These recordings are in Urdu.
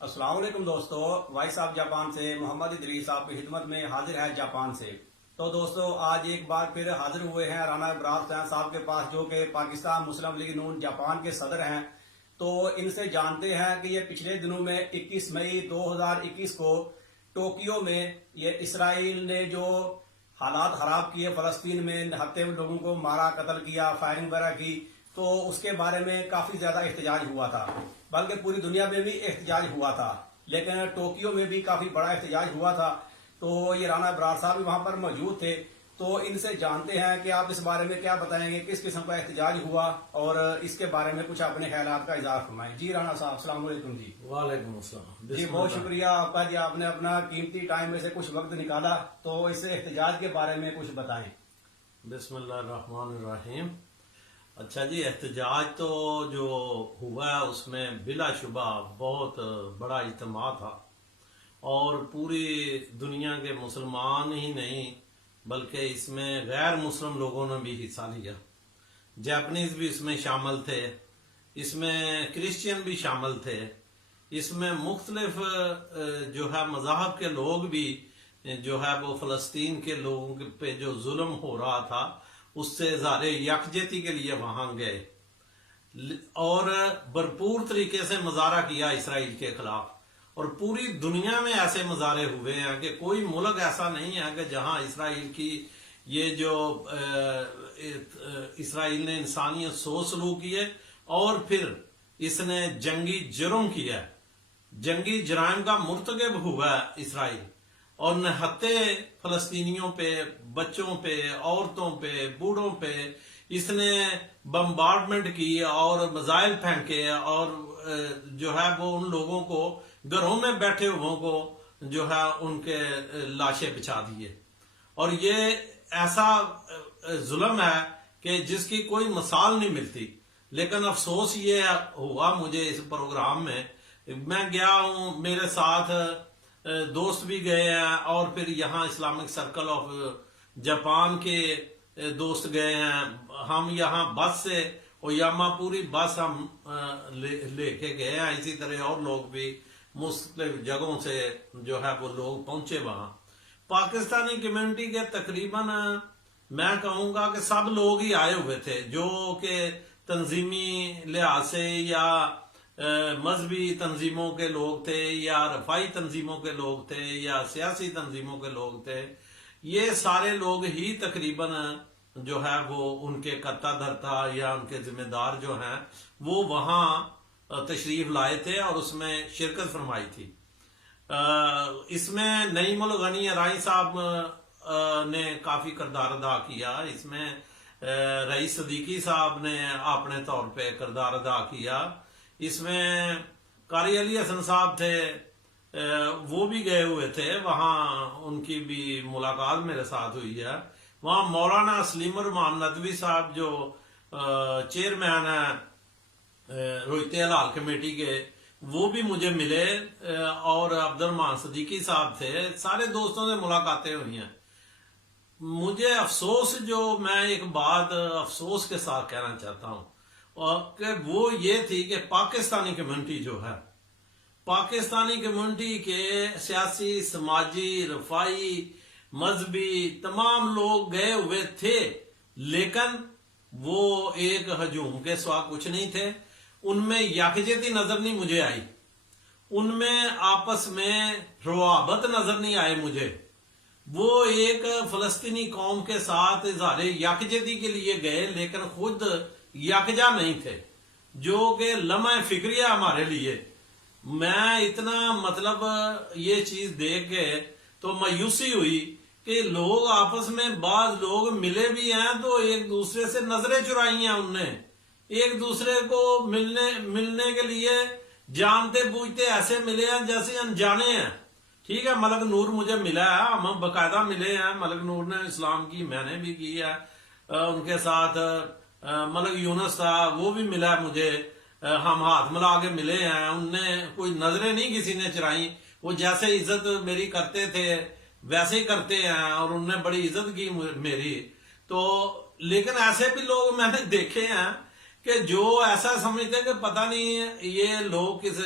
السلام علیکم دوستو، وائس آف جاپان سے محمد ادریس آپ کی خدمت میں حاضر ہے جاپان سے۔ تو دوستو آج ایک بار پھر حاضر ہوئے ہیں رانا ابراز حسین صاحب کے پاس، جو کہ پاکستان مسلم لیگ نون جاپان کے صدر ہیں۔ تو ان سے جانتے ہیں کہ یہ پچھلے دنوں میں 21 مئی 2021 کو ٹوکیو میں یہ اسرائیل نے جو حالات خراب کیے، فلسطین میں نہتے لوگوں کو مارا، قتل کیا، فائرنگ وغیرہ کی، تو اس کے بارے میں کافی زیادہ احتجاج ہوا تھا، بلکہ پوری دنیا میں بھی احتجاج ہوا تھا، لیکن ٹوکیو میں بھی کافی بڑا احتجاج ہوا تھا۔ تو یہ رانا ابراز صاحب بھی وہاں پر موجود تھے، تو ان سے جانتے ہیں کہ آپ اس بارے میں کیا بتائیں گے، کس قسم کا احتجاج ہوا، اور اس کے بارے میں کچھ اپنے خیالات کا اظہار فرمائیں۔ جی رانا صاحب، السلام علیکم۔ جی وعلیکم السلام۔ جی بہت شکریہ آپ کا، جی آپ نے اپنا قیمتی ٹائم میں سے کچھ وقت نکالا، تو اس احتجاج کے بارے میں کچھ بتائیں۔ بسم اللہ الرحمن الرحیم۔ اچھا جی، احتجاج تو جو ہوا ہے اس میں بلا شبہ بہت بڑا اجتماع تھا، اور پوری دنیا کے مسلمان ہی نہیں بلکہ اس میں غیر مسلم لوگوں نے بھی حصہ لیا۔ جاپنیز بھی اس میں شامل تھے، اس میں کرسچین بھی شامل تھے، اس میں مختلف جو ہے مذاہب کے لوگ بھی جو ہے وہ فلسطین کے لوگوں پہ جو ظلم ہو رہا تھا اس سے اظہار یکجہتی کے لیے وہاں گئے، اور بھرپور طریقے سے مظاہرہ کیا اسرائیل کے خلاف۔ اور پوری دنیا میں ایسے مظاہرے ہوئے ہیں کہ کوئی ملک ایسا نہیں ہے کہ جہاں اسرائیل کی یہ جو اسرائیل نے انسانیت سو سلوک کیے، اور پھر اس نے جنگی جرم کیا، جنگی جرائم کا مرتکب ہوا ہے اسرائیل، اور نہتے فلسطینیوں پہ، بچوں پہ، عورتوں پہ، بوڑھوں پہ اس نے بمبارڈمنٹ کی اور میزائل پھینکے، اور جو ہے وہ ان لوگوں کو گھروں میں بیٹھے ہوئوں کو جو ہے ان کے لاشیں بچھا دیے۔ اور یہ ایسا ظلم ہے کہ جس کی کوئی مثال نہیں ملتی۔ لیکن افسوس یہ ہوا مجھے اس پروگرام میں گیا ہوں، میرے ساتھ دوست بھی گئے ہیں، اور پھر یہاں اسلامک سرکل آف جاپان کے دوست گئے ہیں۔ ہم یہاں بس سے اویاما پوری بس ہم لے کے گئے ہیں، اسی طرح اور لوگ بھی مختلف جگہوں سے جو ہے وہ لوگ پہنچے وہاں۔ پاکستانی کمیونٹی کے تقریباً میں کہوں گا کہ سب لوگ ہی آئے ہوئے تھے، جو کہ تنظیمی لحاظ سے یا مذہبی تنظیموں کے لوگ تھے، یا رفائی تنظیموں کے لوگ تھے، یا سیاسی تنظیموں کے لوگ تھے۔ یہ سارے لوگ ہی تقریباً جو ہے وہ ان کے کرتا دھرتا یا ان کے ذمہ دار جو ہیں وہ وہاں تشریف لائے تھے اور اس میں شرکت فرمائی تھی۔ اس میں نعیم الغنی ارائی صاحب نے کافی کردار ادا کیا، اس میں رئیس صدیقی صاحب نے اپنے طور پہ کردار ادا کیا، اس میں قاری علی حسن صاحب تھے، وہ بھی گئے ہوئے تھے وہاں، ان کی بھی ملاقات میرے ساتھ ہوئی ہے۔ وہاں مولانا سلیم الرحمان ندوی صاحب جو چیئرمین ہیں رویت ہلال کمیٹی کے، وہ بھی مجھے ملے، اور عبد الرحمان صدیقی صاحب تھے۔ سارے دوستوں سے ملاقاتیں ہوئی ہیں۔ مجھے افسوس، جو میں ایک بات افسوس کے ساتھ کہنا چاہتا ہوں، کہ وہ یہ تھی کہ پاکستانی کمیونٹی جو ہے، پاکستانی کمیونٹی کے سیاسی، سماجی، رفائی، مذہبی تمام لوگ گئے ہوئے تھے، لیکن وہ ایک ہجوم کے سوا کچھ نہیں تھے۔ ان میں یکجہتی نظر نہیں مجھے آئی، ان میں آپس میں روابط نظر نہیں آئے مجھے۔ وہ ایک فلسطینی قوم کے ساتھ اظہار یکجہتی کے لیے گئے، لیکن خود یکجا نہیں تھے، جو کہ لمحہ فکریہ ہمارے لیے۔ میں اتنا مطلب یہ چیز دیکھ کے تو مایوسی ہوئی کہ لوگ آپس میں، بعض لوگ ملے بھی ہیں تو ایک دوسرے سے نظریں چرائی ہیں، ان نے ایک دوسرے کو ملنے کے لیے جانتے بوجھتے ایسے ملے ہیں جیسے انجانے ہیں۔ ٹھیک ہے، ملک نور مجھے ملا ہے، ہم باقاعدہ ملے ہیں، ملک نور نے اسلام کی، میں نے بھی کی ہے ان کے ساتھ۔ ملک یونس تھا، وہ بھی ملا ہے مجھے، ہم ہاتھ ملا کے ملے ہیں، ان نے کوئی نظریں نہیں کسی نے چرائیں، وہ جیسے عزت میری کرتے تھے ویسے ہی کرتے ہیں، اور انہوں نے بڑی عزت کی میری۔ تو لیکن ایسے بھی لوگ میں نے دیکھے ہیں کہ جو ایسا سمجھتے ہیں کہ پتہ نہیں یہ لوگ کس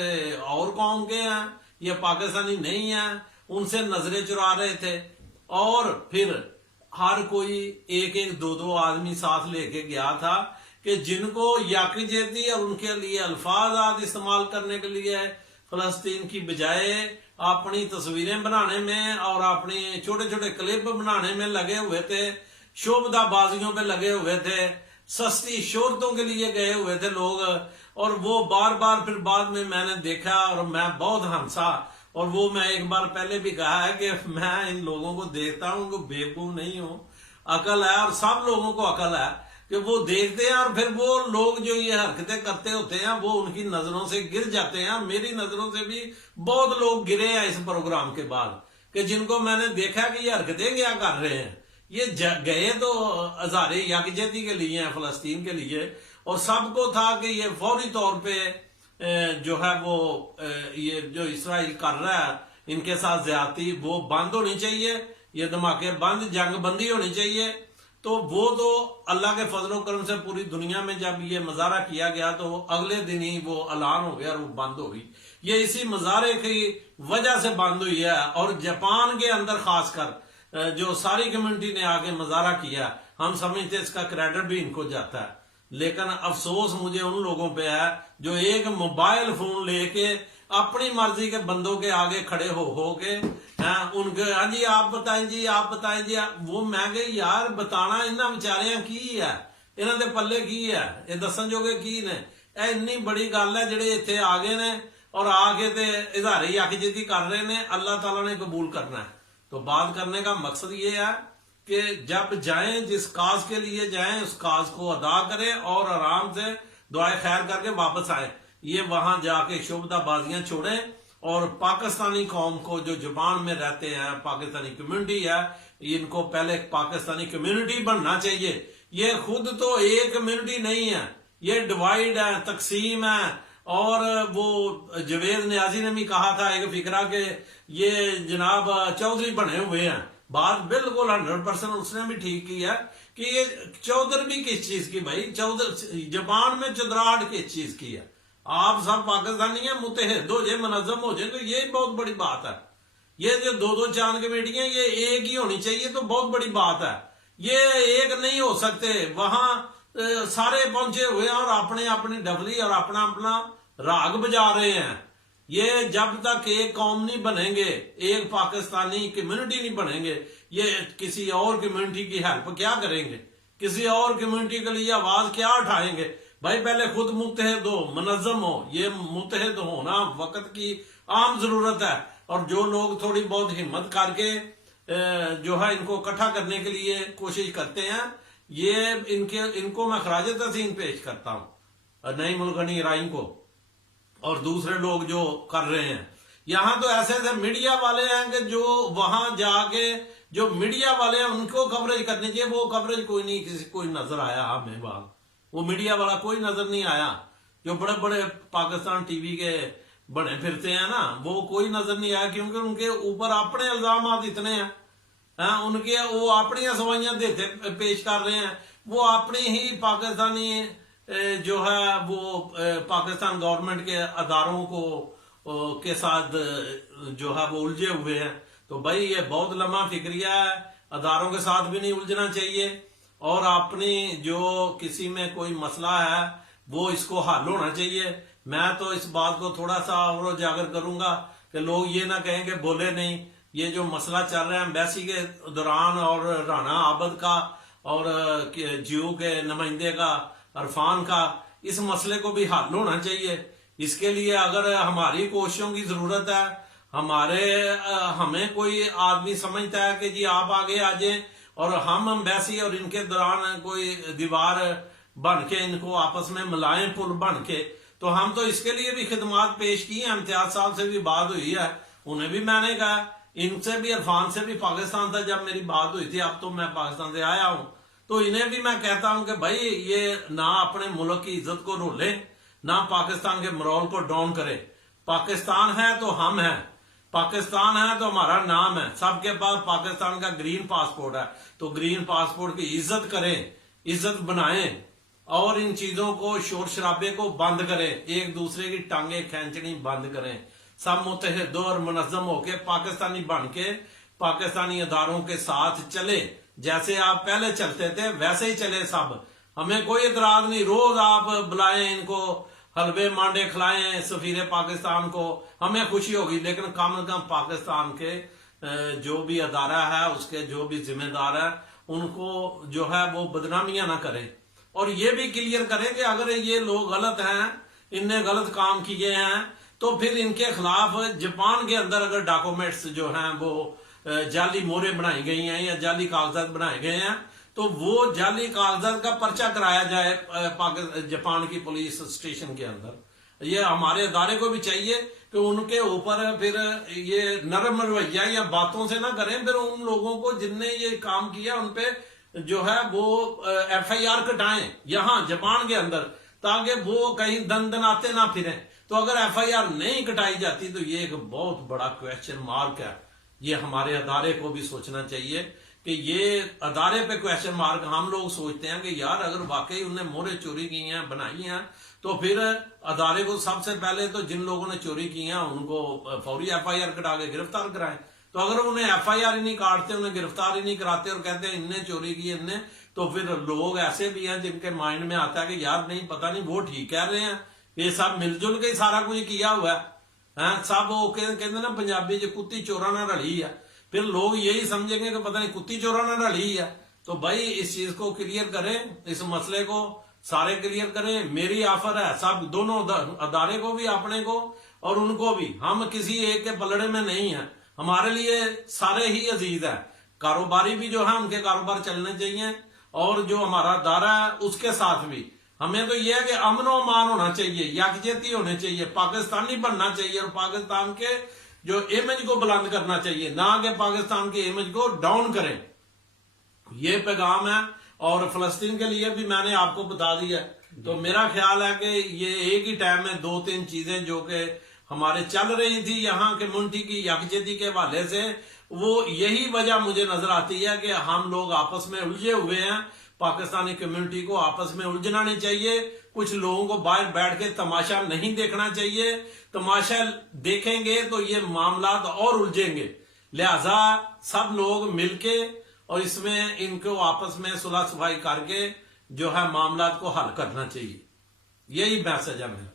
اور قوم کے ہیں، یہ پاکستانی نہیں ہیں، ان سے نظریں چرا رہے تھے. اور پھر ہر کوئی ایک ایک دو دو آدمی ساتھ لے کے گیا تھا کہ جن کو یکجہتی اور ان کے لیے الفاظ استعمال کرنے کے لیے فلسطین کی بجائے اپنی تصویریں بنانے میں اور اپنی چھوٹے چھوٹے کلپ بنانے میں لگے ہوئے تھے، شوبدہ بازیوں پہ لگے ہوئے تھے، سستی شہرتوں کے لیے گئے ہوئے تھے لوگ. اور وہ بار بار پھر بعد میں نے دیکھا اور میں بہت ہنسا. اور وہ میں ایک بار پہلے بھی کہا ہے کہ میں ان لوگوں کو دیکھتا ہوں کہ بیوقوف نہیں ہوں، عقل ہے، اور سب لوگوں کو عقل ہے کہ وہ دیکھتے ہیں اور پھر وہ لوگ جو یہ حرکتیں کرتے ہوتے ہیں وہ ان کی نظروں سے گر جاتے ہیں. میری نظروں سے بھی بہت لوگ گرے ہیں اس پروگرام کے بعد، کہ جن کو میں نے دیکھا کہ یہ حرکتیں کیا کر رہے ہیں. یہ گئے تو ہزارے یکجہتی کے لیے ہیں، فلسطین کے لیے، اور سب کو تھا کہ یہ فوری طور پہ جو ہے وہ یہ جو اسرائیل کر رہا ہے ان کے ساتھ زیادتی وہ بند ہونی چاہیے، یہ دھماکے بند، جنگ بندی ہونی چاہیے. تو وہ تو اللہ کے فضل و کرم سے پوری دنیا میں جب یہ مظاہرہ کیا گیا تو اگلے دن ہی وہ اعلان ہو گیا اور وہ بند ہو گئی. یہ اسی مظاہرے کی وجہ سے بند ہوئی ہے. اور جاپان کے اندر خاص کر جو ساری کمیونٹی نے آگے مظاہرہ کیا، ہم سمجھتے اس کا کریڈٹ بھی ان کو جاتا ہے. لیکن افسوس مجھے ان لوگوں پہ ہے جو ایک موبائل فون لے کے اپنی مرضی کے بندوں کے آگے کھڑے ہو کے ان کے ہاں جی آپ بتائیں جی آپ بتائیں جی. وہ میں کہ یار بتانا انہاں بیچاریاں کی ہے، انہاں دے پلے کی ہے، یہ دسن جوگے کی نے. اے اتنی بڑی گل ہے جڑے اتنے آ گئے نے اور آ کے تے اظہار یکجہتی کر رہے نے. اللہ تعالیٰ نے قبول کرنا ہے. تو بات کرنے کا مقصد یہ ہے کہ جب جائیں جس کاز کے لیے جائیں اس کاز کو ادا کریں اور آرام سے دعائے خیر کر کے واپس آئیں. یہ وہاں جا کے شوبدہ بازیاں چھوڑیں اور پاکستانی قوم کو جو جاپان میں رہتے ہیں، پاکستانی کمیونٹی ہے، ان کو پہلے پاکستانی کمیونٹی بننا چاہیے. یہ خود تو ایک کمیونٹی نہیں ہے، یہ ڈیوائیڈ ہے، تقسیم ہے. اور وہ جوید نیازی نے بھی کہا تھا ایک فکرہ کہ یہ جناب چودھری بنے ہوئے ہیں. بات بالکل 100% اس نے بھی ٹھیک کی ہے کہ یہ چودھر بھی کس چیز کی بھائی، جاپان میں چودراہٹ کس چیز کی ہے. آپ سب پاکستانی ہیں، متحد ہو جائے، منظم ہو جائے، تو یہ بہت بڑی بات ہے. یہ جو دو دو چاند کمیٹیاں یہ ایک ہی ہونی چاہیے تو بہت بڑی بات ہے. یہ ایک نہیں ہو سکتے. وہاں سارے پہنچے ہوئے ہیں اور اپنے اپنی ڈفلی اور اپنا اپنا راگ بجا رہے ہیں. یہ جب تک ایک قوم نہیں بنیں گے، ایک پاکستانی کمیونٹی نہیں بنیں گے، یہ کسی اور کمیونٹی کی ہیلپ کیا کریں گے، کسی اور کمیونٹی کے لیے آواز کیا اٹھائیں گے. بھائی پہلے خود متحد ہو، منظم ہو. یہ متحد ہونا وقت کی عام ضرورت ہے. اور جو لوگ تھوڑی بہت ہمت کر کے جو ہے ان کو اکٹھا کرنے کے لیے کوشش کرتے ہیں، یہ ان کو میں خراج تحسین پیش کرتا ہوں، نئی ملگنی رائی کو اور دوسرے لوگ جو کر رہے ہیں. یہاں تو ایسے ایسے میڈیا والے ہیں کہ جو وہاں جا کے جو میڈیا والے ہیں ان کو کوریج کرنی چاہیے. وہ کوریج کوئی نہیں، کسی کوئی نظر آیا ہمیں وہاں، وہ میڈیا والا کوئی نظر نہیں آیا. جو بڑے بڑے پاکستان ٹی وی کے بنے پھرتے ہیں نا، وہ کوئی نظر نہیں آیا کیونکہ ان کے اوپر اپنے الزامات اتنے ہیں. ان کے وہ اپنی سوائیاں دیتے پیش کر رہے ہیں. وہ اپنی ہی پاکستانی جو ہے وہ پاکستان گورنمنٹ کے اداروں کو کے ساتھ جو ہے وہ الجھے ہوئے ہیں. تو بھائی یہ بہت لمحہ فکریہ ہے. اداروں کے ساتھ بھی نہیں الجھنا چاہیے اور اپنی جو کسی میں کوئی مسئلہ ہے وہ اس کو حل ہونا چاہیے. میں تو اس بات کو تھوڑا سا اور اجاگر کروں گا کہ لوگ یہ نہ کہیں کہ بولے نہیں. یہ جو مسئلہ چل رہا ہے ایمبیسی کے دوران اور رانا عابد کا اور جیو کے نمائندے کا عرفان کا، اس مسئلے کو بھی حل ہونا چاہیے. اس کے لیے اگر ہماری کوششوں کی ضرورت ہے، ہمیں کوئی آدمی سمجھتا ہے کہ جی آپ آگے آ جائیں اور ہم ایمبیسی اور ان کے دوران کوئی دیوار بن کے ان کو آپس میں ملائیں، پل بن کے، تو ہم تو اس کے لیے بھی خدمات پیش کی ہیں. امتیاز صاحب سے بھی بات ہوئی ہے، انہیں بھی میں نے کہا، ان سے بھی، عرفان سے بھی پاکستان تھا جب میری بات ہوئی تھی. اب تو میں پاکستان سے آیا ہوں تو انہیں بھی میں کہتا ہوں کہ بھائی یہ نہ اپنے ملک کی عزت کو رولے، نہ پاکستان کے مرول کو ڈاؤن کرے. پاکستان ہے تو ہم ہیں، پاکستان ہے تو ہمارا نام ہے. سب کے پاس پاکستان کا گرین پاسپورٹ ہے تو گرین پاسپورٹ کی عزت کریں، عزت بنائیں. اور ان چیزوں کو شور شرابے کو بند کریں, ایک دوسرے کی ٹانگیں کھینچنی بند کریں, سب متحد اور منظم ہو کے پاکستانی بن کے پاکستانی اداروں کے ساتھ چلے. جیسے آپ پہلے چلتے تھے ویسے ہی چلے سب. ہمیں کوئی اعتراض نہیں, روز آپ بلائیں ان کو, حلوے مانڈے کھلائیں سفیر پاکستان کو, ہمیں خوشی ہوگی. لیکن کم از کم پاکستان کے جو بھی ادارہ ہے, اس کے جو بھی ذمہ دار ہے, ان کو جو ہے وہ بدنامیاں نہ کریں. اور یہ بھی کلیئر کریں کہ اگر یہ لوگ غلط ہیں, ان نے غلط کام کیے ہیں, تو پھر ان کے خلاف جاپان کے اندر اگر ڈاکومنٹس جو ہیں وہ جعلی مورے بنائی گئی ہیں یا جعلی کاغذات بنائے گئے ہیں, تو وہ جعلی کاغذات کا پرچہ کرایا جائے جاپان کی پولیس اسٹیشن کے اندر. یہ ہمارے ادارے کو بھی چاہیے کہ ان کے اوپر پھر یہ نرم رویہ یا باتوں سے نہ کریں, پھر ان لوگوں کو جن نے یہ کام کیا ان پہ جو ہے وہ ایف آئی آر کٹائیں یہاں جاپان کے اندر, تاکہ وہ کہیں دن دناتے نہ پھریں. تو اگر ایف آئی آر نہیں کٹائی جاتی تو یہ ایک بہت بڑا کویسچن مارک ہے. یہ ہمارے ادارے کو بھی سوچنا چاہیے کہ یہ ادارے پہ کویسچن مارک. ہم لوگ سوچتے ہیں کہ یار اگر واقعی انہیں مورے چوری کی ہیں, بنائی ہیں, تو پھر ادارے کو سب سے پہلے تو جن لوگوں نے چوری کی ہیں ان کو فوری ایف آئی آر کٹا کے گرفتار کرائیں. تو اگر انہیں ایف آئی آر ہی نہیں کاٹتے, انہیں گرفتار ہی نہیں کراتے اور کہتے ہیں ان نے چوری کی ان نے, تو پھر لوگ ایسے بھی ہیں جن کے مائنڈ میں آتا ہے کہ یار نہیں پتہ نہیں وہ ٹھیک کہہ رہے ہیں, یہ سب مل جل کے سارا کچھ کیا ہوا ہے. سب وہ کہتے ہیں نا پنجابی جو کتی چورا نہ رلی ہے, پھر لوگ یہی سمجھیں گے کہ پتہ نہیں کتی چورا نہ رلی ہے. تو بھائی اس چیز کو کلیئر کریں, اس مسئلے کو سارے کلیئر کریں. میری آفر ہے سب دونوں ادارے کو بھی, اپنے کو اور ان کو بھی. ہم کسی ایک کے پلڑے میں نہیں ہیں, ہمارے لیے سارے ہی عزیز ہیں. کاروباری بھی جو ہے ان کے کاروبار چلنے چاہیے, اور جو ہمارا ادارہ ہے اس کے ساتھ بھی. ہمیں تو یہ ہے کہ امن و امان ہونا چاہیے, یکجہتی ہونے چاہیے, پاکستانی بننا چاہیے, اور پاکستان کے جو امیج کو بلند کرنا چاہیے, نہ کہ پاکستان کے امیج کو ڈاؤن کریں. یہ پیغام ہے. اور فلسطین کے لیے بھی میں نے آپ کو بتا دیا. تو میرا خیال ہے کہ یہ ایک ہی ٹائم میں دو تین چیزیں جو کہ ہمارے چل رہی تھی یہاں کمیونٹی کی یکجہتی کے حوالے سے, وہ یہی وجہ مجھے نظر آتی ہے کہ ہم لوگ آپس میں الجھے ہوئے ہیں. پاکستانی کمیونٹی کو آپس میں الجھنا نہیں چاہیے. کچھ لوگوں کو باہر بیٹھ کے تماشا نہیں دیکھنا چاہیے. تماشا دیکھیں گے تو یہ معاملات اور الجھیں گے. لہذا سب لوگ مل کے اور اس میں ان کو آپس میں صلح صفائی کر کے جو ہے معاملات کو حل کرنا چاہیے. یہی میسج ہے میرا.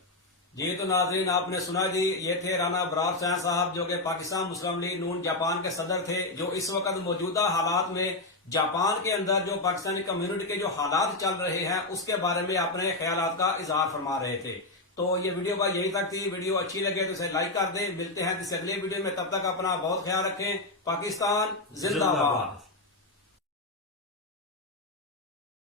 جی تو ناظرین آپ نے سنا جی, یہ تھے رانا ابرار حسین صاحب جو کہ پاکستان مسلم لیگ نون جاپان کے صدر تھے, جو اس وقت موجودہ حالات میں جاپان کے اندر جو پاکستانی کمیونٹی کے جو حالات چل رہے ہیں اس کے بارے میں اپنے خیالات کا اظہار فرما رہے تھے. تو یہ ویڈیو کا یہی تک تھی. ویڈیو اچھی لگے تو اسے لائک کر دیں. ملتے ہیں کسی اگلے ویڈیو میں, تب تک اپنا بہت خیال رکھیں. پاکستان زندہ باد.